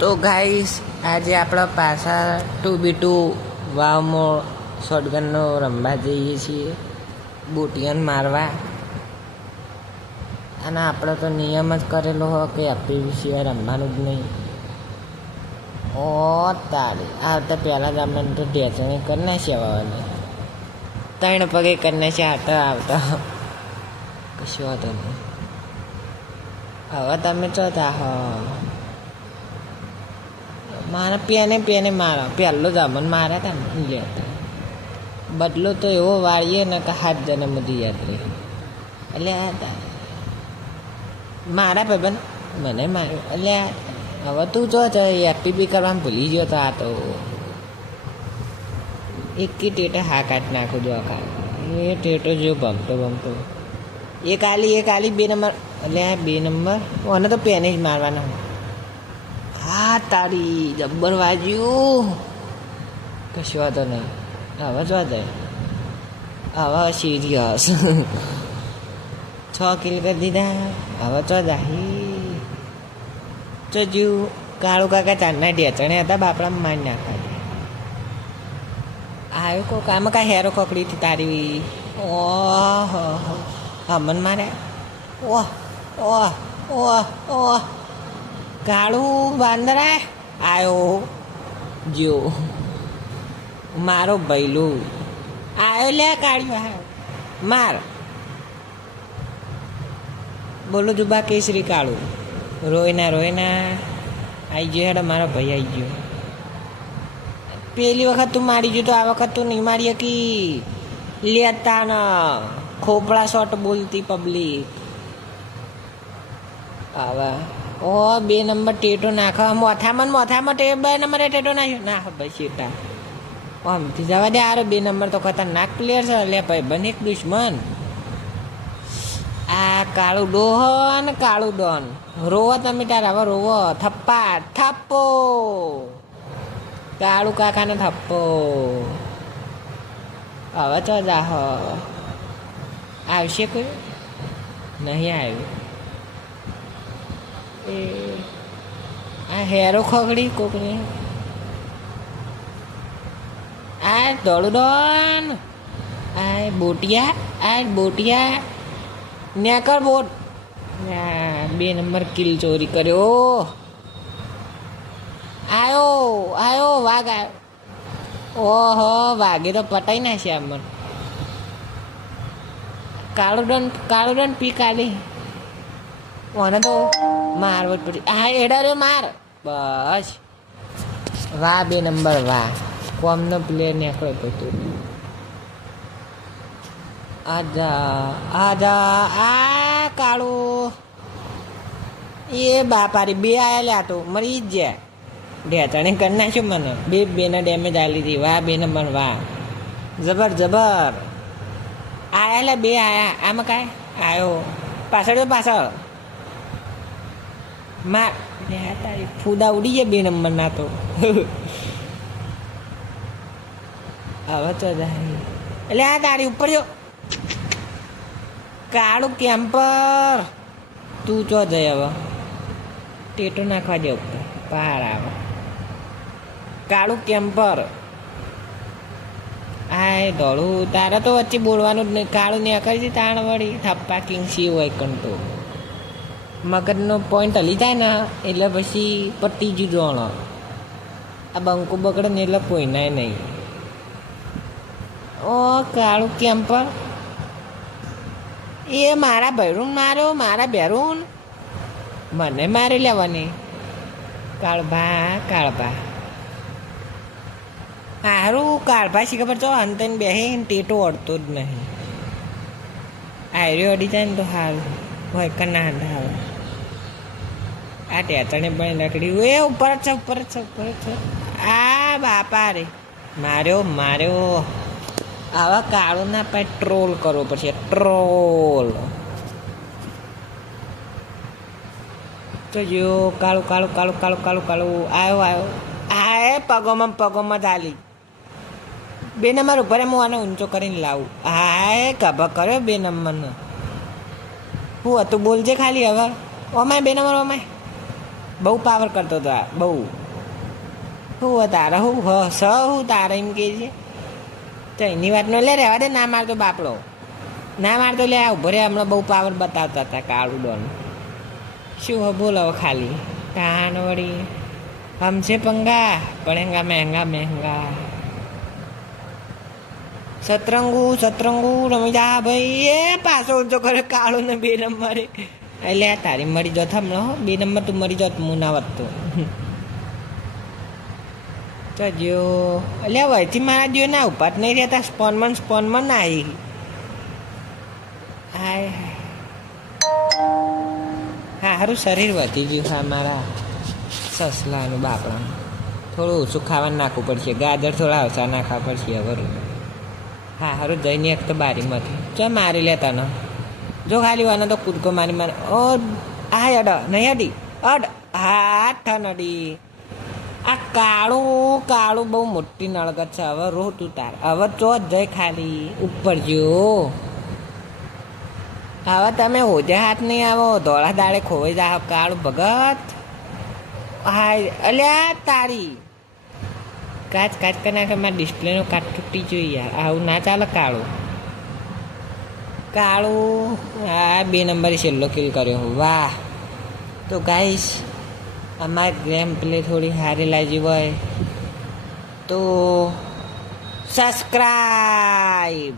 તો ગાઈસ આજે આપણે પાછા 2v2 વાવમાં શોટગનનો રમવા જઈએ છીએ, બુટિયન મારવા. અને આપણે તો નિયમ જ કરેલો હોય કે એફપીવી સિવાય રમવાનું જ નહીં. ઓ તારી આવતા પહેલાં જ આપણે તો ઢેચણી કરી નાખ્યા વાવને, 3 પગે કરી નાખ્યા આવતા કશું વાંધો નહીં. હવે તમે ચોથા હો મારા પેને મારો પહેલો જ અમન માર્યા હતા ને લેતા બદલો તો એવો વાળીએ ને કે 7 જણા બધી યાદ રહી. એટલે મારા ભાઈબંધ મને માર્યો. એટલે હવે તું જો એફપીબી કરવામાં ભૂલી ગયો તો આ તો એક ટેટે હા કાઢી નાખું જો આ એ ટેટો જો ભમતો એક આલી 2 નંબર. એટલે 2 નંબર મને તો પેને જ મારવાના. હા તારી જબ્બર વાજ્યું, કશું વાંધો નહીં. હવે જો દે હવે સિરિયસ 6 કિલ કરી દીધા. હવે ચો દાહી ચજુ કાળુ કાકા ચાંદના ઢેચણે હતા, બાપડામાં મારી નાખવા આવ્યો કોક. આમાં કાંઈ હેરો ખકડી હતી તારી. ઓહ અમન માર્યા. ઓહ ઓહ ઓહ કાળું બાંદરા આવ્યો જો મારો ભૈલું આવ્યો. લે કાળ્યું માર બોલો જુબા કેસરી કાળું રોયના આવી ગયો. હેડો મારો ભાઈ આવી ગયો. પેલી વખત તું મારી ગયો તો આ વખત તું નહીં મારી શકી. લેતા ન ખોપડા શોટ બોલતી પબ્લિક. આવા 2 નંબર ટેટો નાખવા મોથામાં 2 નંબરે ટેટો નાખ્યો ના ભાઈ શેટા આમથી જવા દે. આરો 2 નંબર તો ખતરનાક પ્લેયર છે. લે ભાઈ બને એક દુશ્મન. આ કાળું ડોહન કાળું ડોન રોવો તમે તાર. હવે રોવો થપ્પો કાળું કાકાને થપ્પો. હવે તો જા આવશે કોઈ નહીં આવ્યું. આ હેરો ખગડી કોકને. આ દોડું ડોન આ બોટિયા નેકર બોટ. 2 નંબર કિલ ચોરી કર્યો. આયો વાઘ આવ્યો. ઓહો વાઘે તો પટાઈ નાખ્યા અમર. કાળું ડન પી કાઢી. મને તો મારવો જ પડી. હા એડા રે માર બસ. વાહ 2 નંબર વાહ. કોમનો પ્લેયર નીકળ્યો બધું. આજા આ કાળું એ બાપારી 2 આયા લ્યા તો મરી જ જાય. ઢેચણી કરી નાખ્યું મને. 2 ના ડેમેજ આલી હતી. વાહ 2 નંબર વાહ જબર આયા લે 2 આયા. આમાં કાંઈ આવ્યો પાછળ માર. તારી ફૂદા ઉડી જાય 2 નંબરના તો. હવે તો એટલે આ તારી ઉપર જો કાળું કેમ્પર. તું ચો જાય હવે ટેટો નાખવા દે ઉપર બહાર આવે. કાળું કેમ્પર આ દોડું તારે તો વચ્ચે બોલવાનું જ નહીં. કાળું ને કરી તાણ વળી થપ્પા કિંગ સી હોય કંટો. મગજનો પોઈન્ટ હલી જાય ને એટલે પછી પતી જ જોણો. આ બંકુ બગડે ને એટલે કોઈનાય નહીં. ઓ કાળું કેમ્પર એ મારા ભૈરું માર્યો. મારા બેરું મને મારી લેવાની. કાળભા હારું કાળભા શી ખબર છો અંતન બેહે ટેટો અડતો જ નહીં. આયરો અડી જાય ને તો સારું હોય કે ના આવે. આ ટેચણે પણ લકડી એ ઉપર છે. આ બાપા રે માર્યો. આવા કાળું ના પાય ટ્રોલ કરવો પડશે. ટ્રોલ તો જો કાળું આવ્યો. આ પગોમાં ચાલી 2 નંબર ઉપર હું આને ઊંચો કરીને લાવું. હા કભા કર્યો 2 નંબરનો. હું હતું બોલજે ખાલી. હવે ઓમાય 2 નંબર ઓમાય બહુ પાવર કરતો હતો આ બહુ. શું તારે શું તારે એમ કે છે તો એની વાત નો લે રહેવા દે. ના મારતો બાપડો ના મારતો લે આ ઉભો રે. હમણાં બહુ પાવર બતાવતા હતા કાળું ડોન. શું હો બોલો ખાલી કહાન વળી હમસે પંગા પડેંગા મહેંગા મહેંગા. સતરંગુ રમી જા ભાઈ. એ પાછો ઊંચો કરે કાળો ને 2 નંબરે. એટલે તારી મરી જોત હમણાં 2 નંબર તું મરી જોત હું ના વધતો તો જો. એટલે વયથી મારા જો ના ઉપાત નહીં રહેતા. સ્પોનમાં ના આવી. હાય હા સારું શરીર વધી ગયું. હા મારા સસલાનું બાપડા. થોડું ઓછું ખાવાનું નાખવું પડશે. ગાજર થોડા ઓછા નાખવા પડશે હવે. હા સારું જઈને એક તો બારીમાંથી ચો મારી લેતા ને જો ખાલી વાનો તો કૂદકો મારી ઓ હા અડ નહીં અડી અડ હા થન અડી. આ કાળું બહુ મોટી નળગત છે. હવે રો તું તાર હવે ચો જ જઈ ખાલી ઉપર જો. હવે તમે હોજે હાથ નહીં આવો ધોળા દાડે ખોવાઈ જાવ કાળું ભગત. હા અલ્યા તારી કાચ કરી નાખે. મારા ડિસ્પ્લેનો કાચ તૂટી જોઈએ યાર. આવું ના ચાલે. કાળું હા 2 નંબરે છેલ્લો કિલ કર્યો. વાહ. તો ગાઈસ અમારી ગેમ પ્લે થોડી સારી લાગી હોય તો સબસ્ક્રાઈબ.